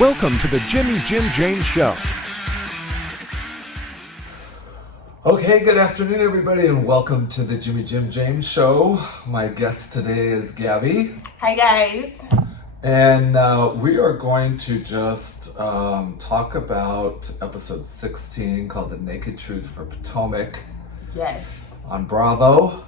Welcome to the Jimmy Jim James Show. Okay, good afternoon, everybody, and welcome to the Jimmy Jim James Show. My guest today is Gabby. Hi, guys. And we are going to just talk about episode 16 called The Naked Truth for Potomac. Yes. On Bravo.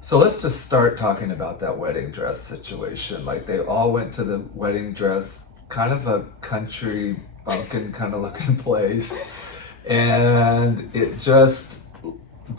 So let's just start talking about that wedding dress situation. Like, they all went to the wedding dress, kind of a country bumpkin kind of looking place. And it just,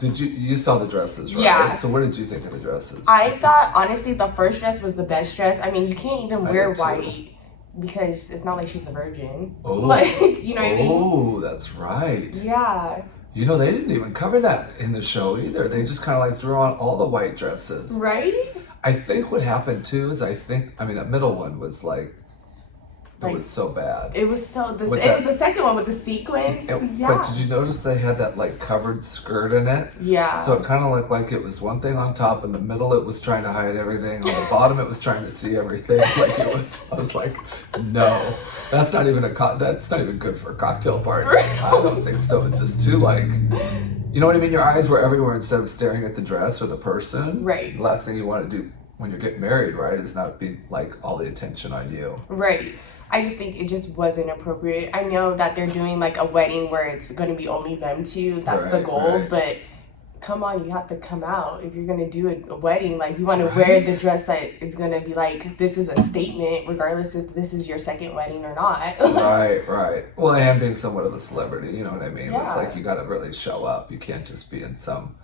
you saw the dresses, right? Yeah. So what did you think of the dresses? I thought, honestly, the first dress was the best dress. I mean, you can't even wear white because it's not like she's a virgin. Oh. Like, you know what I mean? Oh, that's right. Yeah. You know, they didn't even cover that in the show either. They just kind of like threw on all the white dresses. Right? I think what happened too is that middle one was like, it was so bad. It was so, it was the second one with the sequins. Yeah. But did you notice they had that like covered skirt in it? Yeah. So it kind of looked like it was one thing on top, in the middle it was trying to hide everything, on the bottom it was trying to see everything. Like it was, I was like, no, that's not even good for a cocktail party. I don't think so. It's just too like, you know what I mean? Your eyes were everywhere instead of staring at the dress or the person. Right. The last thing you want to do when you're getting married, right, is not be like all the attention on you. Right. I just think it just wasn't appropriate. I know that they're doing like a wedding where it's going to be only them two. That's the goal. Right. But come on, you have to come out. If you're going to do a wedding, like you want to wear the dress that is going to be like, this is a statement, regardless if this is your second wedding or not. Right. Well, and being somewhat of a celebrity, you know what I mean? Yeah. It's like you got to really show up. You can't just be in some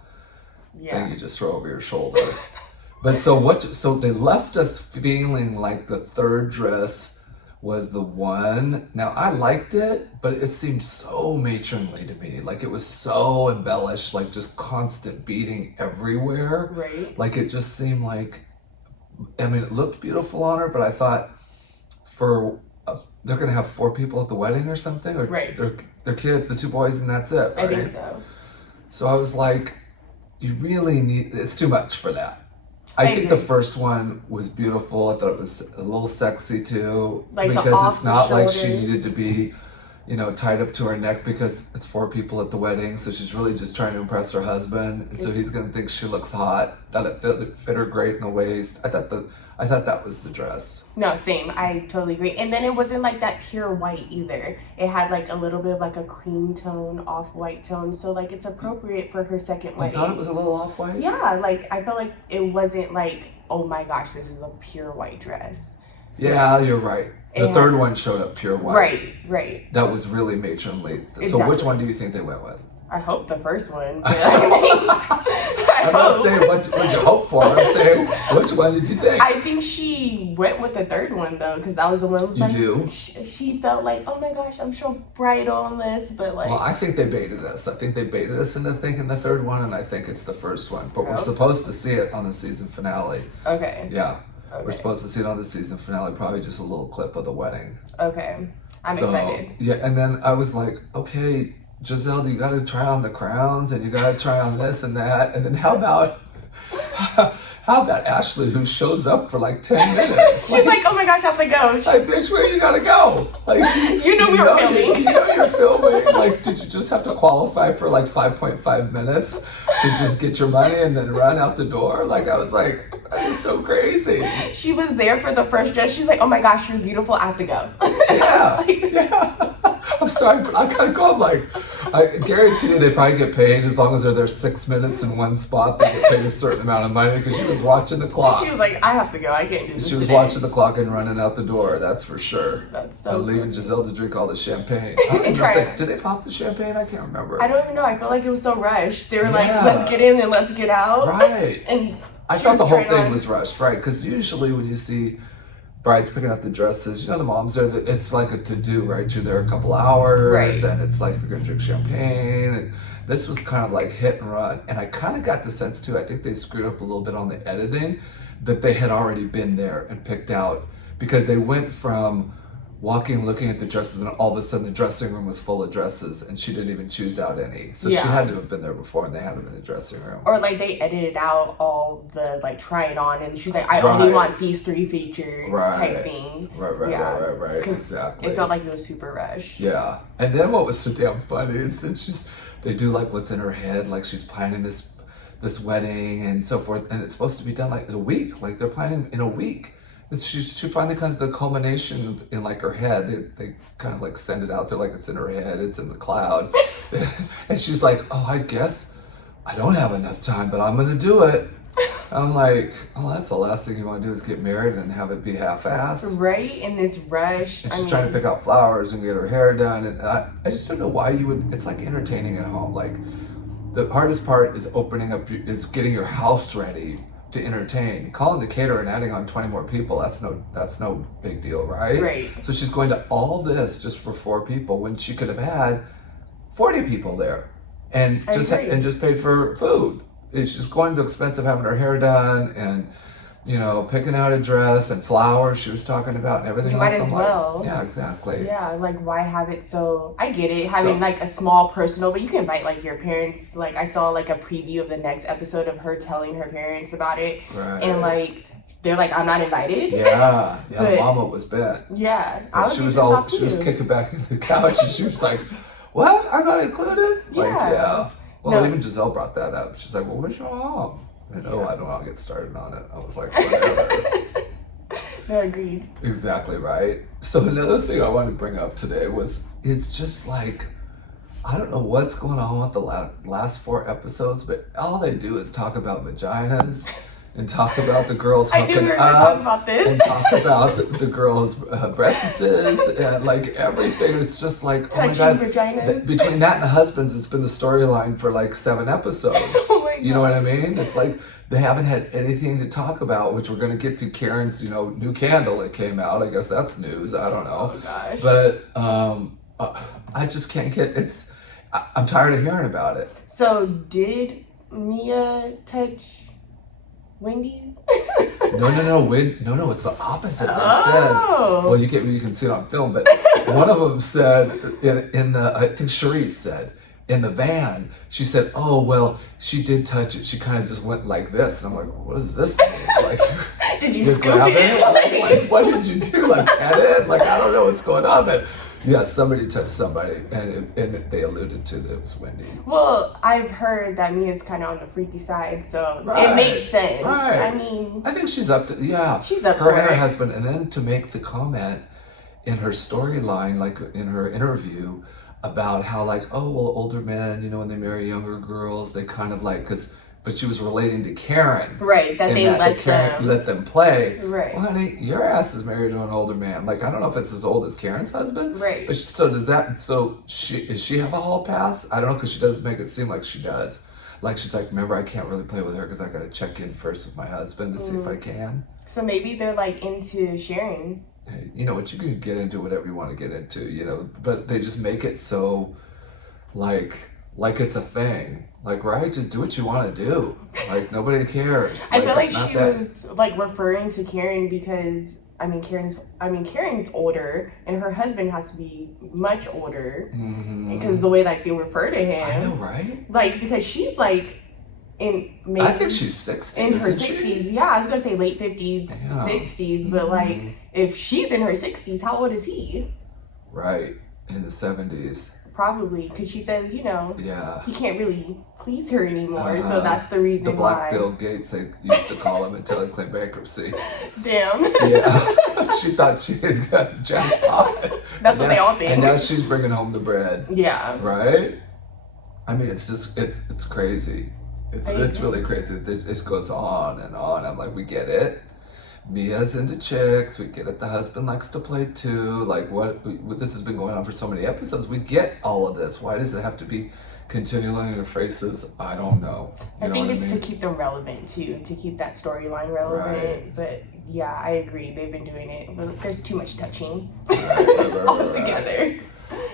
thing you just throw over your shoulder. But so they left us feeling like the third dress was the one. Now, I liked it, but it seemed so matronly to me. Like, it was so embellished, like just constant beating everywhere. Right. Like, it just seemed like, I mean, it looked beautiful on her, but I thought they're going to have 4 people at the wedding or something? Or right. Their kid, the 2 boys, and that's it, right? I think so. So I was like, you really it's too much for that. I think the first one was beautiful. I thought it was a little sexy too, like because it's not like she needed to be, tied up to her neck because it's 4 people at the wedding. So she's really just trying to impress her husband, and so he's gonna think she looks hot. That it fit her great in the waist. I thought that was the dress. No, same. I totally agree. And then it wasn't like that pure white either. It had like a little bit of like a cream tone, off-white tone. So like it's appropriate for her second wedding. You thought it was a little off-white? Yeah, like I felt like it wasn't like, oh my gosh, this is a pure white dress. Yeah, you're right. The third one showed up pure white. Right. That was really matronly. Exactly. So which one do you think they went with? I hope the first one. I'm not saying what you hope for. I'm saying, which one did you think? I think she went with the third one, though, because that was the one that was you do? She felt like, oh my gosh, I'm so bridal on this, but like... Well, I think they baited us. I think they baited us into thinking the third one, and I think it's the first one. But we're supposed to see it on the season finale. Okay. Yeah. Okay. We're supposed to see it on the season finale, probably just a little clip of the wedding. Okay. I'm excited. Yeah, and then I was like, okay, Giselle, you gotta try on the crowns and you gotta try on this and that. And then how about Ashley, who shows up for like 10 minutes? She's like, oh my gosh, I have to go. Like, bitch, where you gotta go? Like, you knew we were filming. You know you're filming. Like, did you just have to qualify for like 5.5 minutes to just get your money and then run out the door? Like, I was like, that was so crazy. She was there for the first dress. She's like, oh my gosh, you're beautiful, I have to go. Yeah, yeah. I'm sorry, but I gotta go. I'm like, I guarantee you they probably get paid as long as they're there 6 minutes in one spot. They get paid a certain amount of money because she was watching the clock. She was like, I have to go. I can't do this. She was today. watching the clock and running out the door. That's for sure. That's so. Leaving Giselle to drink all the champagne. Did they pop the champagne? I can't remember. I don't even know. I feel like it was so rushed. They were like, let's get in and let's get out. Right. And I thought the whole thing was rushed, right? Because usually when you see brides picking up the dresses, the moms are it's like a to-do, right? You're there a couple hours, right? And it's like, we're gonna drink champagne, and this was kind of like hit and run. And I kind of got the sense too, I think they screwed up a little bit on the editing, that they had already been there and picked out, because they went from walking, looking at the dresses, and all of a sudden the dressing room was full of dresses, and she didn't even choose out any. So she had to have been there before, and they had them in the dressing room. Or like they edited out all the like trying on, and she's like, I only want these 3 featured type thing. Right. Exactly. It felt like it was super rushed. Yeah. And then what was so damn funny is that they do like what's in her head, like she's planning this wedding and so forth, and it's supposed to be done like in a week. Like they're planning in a week. She finally comes to the culmination in like her head. They kind of like send it out there like it's in her head, it's in the cloud. And she's like, oh, I guess I don't have enough time, but I'm gonna do it. I'm like, oh, that's the last thing you want to do is get married and have it be half-assed. Right, and it's rushed. And she's trying to pick out flowers and get her hair done. And I just don't know why you would, it's like entertaining at home. Like the hardest part is getting your house ready to entertain. Calling the caterer and adding on 20 more people, that's no big deal, right? Right. So she's going to all this just for 4 people when she could have had 40 people there and just paid for food. It's just going to expensive having her hair done and, you know, picking out a dress and flowers she was talking about and everything else. Might as well. Yeah, exactly. Yeah, like why have it so, I get it, having like a small personal, but you can invite like your parents. Like I saw like a preview of the next episode of her telling her parents about it. Right. And like, they're like, I'm not invited. Yeah, But, Mama was bent. Yeah. She was kicking back in the couch and she was like, what? I'm not included? Yeah. Like, yeah. Well, even Giselle brought that up. She's like, well, where's your mom? And I don't want to get started on it. I was like, whatever. No, agreed. Exactly right. So another thing I wanted to bring up today was, it's just like, I don't know what's going on with the last 4 episodes, but all they do is talk about vaginas and talk about the girls hooking I knew we were up talk about this. and talk about the girls' breasts and like everything. It's just like, touching oh my God. vaginas. Between that and the husbands, it's been the storyline for like 7 episodes. Oh my God. You know what I mean? It's like they haven't had anything to talk about, which we're going to get to Karen's, new candle that came out. I guess that's news. I don't know. Oh gosh. But I just can't I'm tired of hearing about it. So did Mia touch Wendy's? No, it's the opposite. They said, well, you can see it on film, but one of them said I think Cherise said, in the van, she said, oh, well, she did touch it. She kind of just went like this. And I'm like, what does this mean? Like, did you scoop it? Like, what did you do? Like, pet it? Like, I don't know what's going on. But yeah, somebody touched somebody, and they alluded to that it was Wendy. Well, I've heard that Mia's kind of on the freaky side, so it makes sense. Right. I mean, I think she's up to, she's up her for and her it. husband, and then to make the comment in her storyline, like in her interview, about how like, oh, well, older men, when they marry younger girls, they kind of like, but she was relating to Karen. Right, that they let them play. Right. Well, honey, your ass is married to an older man. Like, I don't know if it's as old as Karen's husband. Right. But does she have a hall pass? I don't know, because she doesn't make it seem like she does. Like, she's like, remember, I can't really play with her because I got to check in first with my husband to see if I can. So maybe they're like into sharing. Hey, you know what, you can get into whatever you want to get into, but they just make it so like it's a thing. Like, right, just do what you want to do. Like, nobody cares. I feel like she was like referring to Karen because Karen's older and her husband has to be much older because the way like they refer to him. I know, right? Like, because she's like I think she's 60. In her 60s. Yeah, I was gonna say late 50s, 60s, but like if she's in her 60s, how old is he? Right, in the 70s. Probably, because she said, he can't really please her anymore, so that's the reason why. The Black why. Bill Gates, they used to call him until he claimed bankruptcy. Damn. Yeah, she thought she had got the jackpot. That's what they all think. And now she's bringing home the bread. Yeah. Right? I mean, it's just, it's crazy. It's really crazy. It goes on and on. I'm like, we get it. Mia's into chicks. We get it. The husband likes to play too. Like, what this has been going on for so many episodes. We get all of this. Why does it have to be continually in their faces? I don't know. I think it's to keep them relevant too, to keep that storyline relevant. Right. But yeah, I agree. They've been doing it. But there's too much touching all together.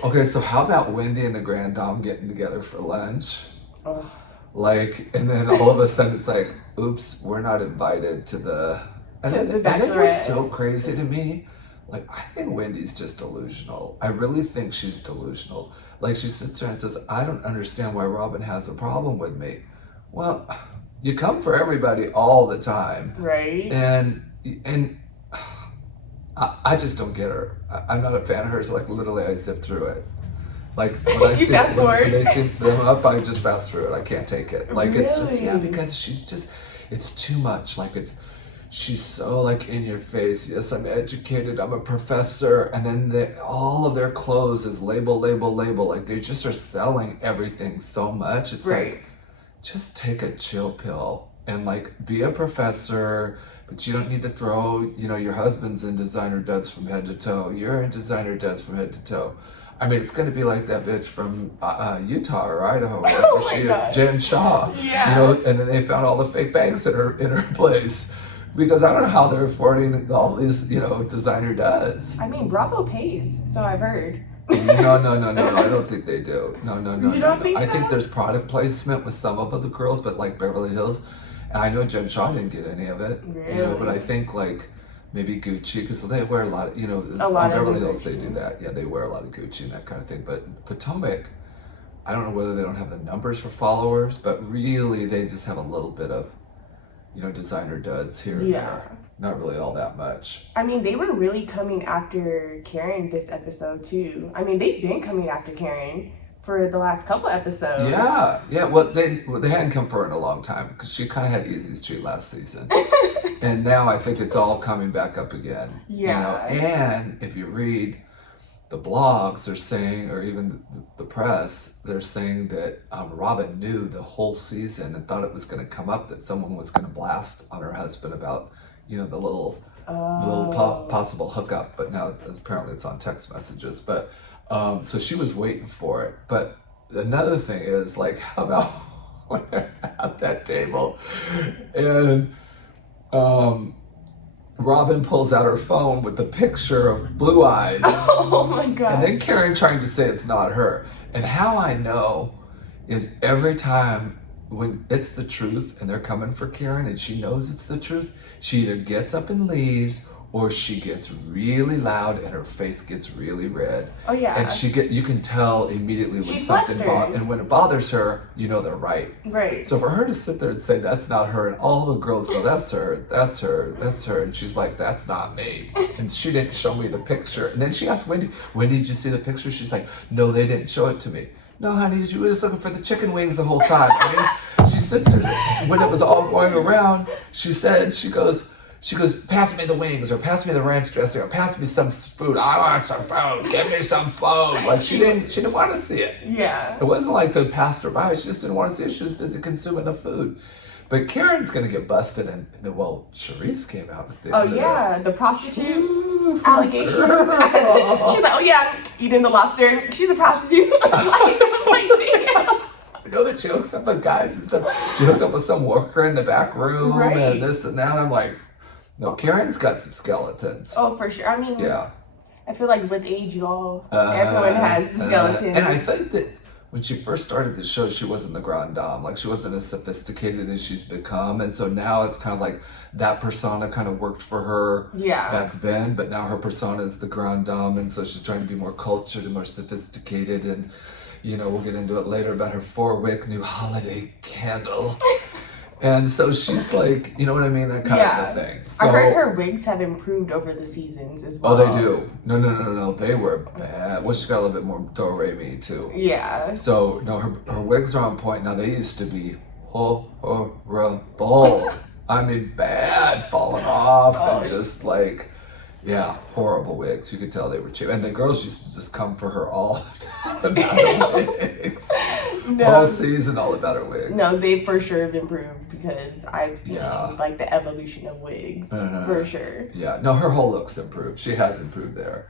Okay, so how about Wendy and the Grand Dame getting together for lunch? Oh. Like, and then all of a sudden it's like, oops, we're not invited to the... And then what's so crazy to me Like, I think Wendy's just delusional. I really think she's delusional. Like, she sits there and says, I don't understand why Robyn has a problem with me. Well, you come for everybody all the time. Right. And I just don't get her. I'm not a fan of hers. Like, literally, I zip through it. Like, when I see when they see them up, I just fast through it. I can't take it. Like, really? It's just, because she's just, it's too much. Like, she's so, like, in your face. Yes, I'm educated. I'm a professor. And then all of their clothes is label. Like, they just are selling everything so much. It's like, just take a chill pill and, like, be a professor. But you don't need to throw, your husband's in designer duds from head to toe. You're in designer duds from head to toe. I mean, it's going to be like that bitch from Utah or Idaho, where she is, Jen Shaw. Yeah. And then they found all the fake banks in her place. Because I don't know how they're affording all these, designer duds. I mean, Bravo pays, so I've heard. No, I don't think they do. No. You don't think I so? think there's product placement with some of the girls, but like Beverly Hills. I know Jen Shaw didn't get any of it, really? But I think like maybe Gucci, because they wear a lot, on Beverly Hills they do that. Yeah, they wear a lot of Gucci and that kind of thing. But Potomac, I don't know whether they don't have the numbers for followers, but really they just have a little bit of, designer duds here and there. Not really all that much. I mean, they were really coming after Karen this episode too. I mean, they've been coming after Karen for the last couple episodes. Yeah. Well, they hadn't come for her in a long time because she kind of had easy street last season, and now I think it's all coming back up again. Yeah. And if you read the blogs, they're saying, or even the press, they're saying that Robyn knew the whole season and thought it was going to come up that someone was going to blast on her husband about, the little possible hookup. But now apparently it's on text messages. But so she was waiting for it. But another thing is, like, how about when they're at that table and Robyn pulls out her phone with the picture of Blue Eyes. Oh my God. And then Karen trying to say it's not her. And how I know is every time when it's the truth and they're coming for Karen and she knows it's the truth, she either gets up and leaves or she gets really loud and her face gets really red. Oh yeah. And you can tell immediately when She's something flustered. and when it bothers her, they're right. Right. So for her to sit there and say that's not her, and all the girls go, that's her, and she's like, that's not me. And she didn't show me the picture. And then she asked Wendy, did you see the picture? She's like, no, they didn't show it to me. No, honey, you were just looking for the chicken wings the whole time. I mean, she sits there, when it was all going around, she goes, pass me the wings, or pass me the ranch dressing, or pass me some food. I want some food. Give me some food. Like, she didn't want to see it. Yeah. It wasn't like they passed her by. She just didn't want to see it. She was busy consuming the food. But Karen's going to get busted. And Charisse came out with the prostitute allegations. She's like, oh yeah, I'm eating the lobster. She's a prostitute. Just like, damn. I know that she hooks up with guys and stuff. She hooked up with some worker in the back room and this and that. I'm like, no, Karen's got some skeletons. Oh, for sure. I mean, yeah. I feel like with age, everyone has the skeletons. And I think that when she first started the show, she wasn't the grande dame. Like, she wasn't as sophisticated as she's become. And so now it's kind of like that persona kind of worked for her back then. But now her persona is the grande dame. And so she's trying to be more cultured and more sophisticated. And, we'll get into it later about her 4-wick new holiday candle. And so she's like, you know what I mean? That kind of a thing. So, I heard her wigs have improved over the seasons as well. Oh, they do. No. They were bad. Well, she's got a little bit more do-re-mi, too. Yeah. So, no, her wigs are on point. Now, they used to be horrible. I mean, bad, falling off, and just like... Yeah, horrible wigs. You could tell they were cheap. And the girls used to just come for her all the about her wigs. Whole season all about her wigs. No, they for sure have improved because I've seen like the evolution of wigs for sure. Yeah, no, her whole look's improved. She has improved there.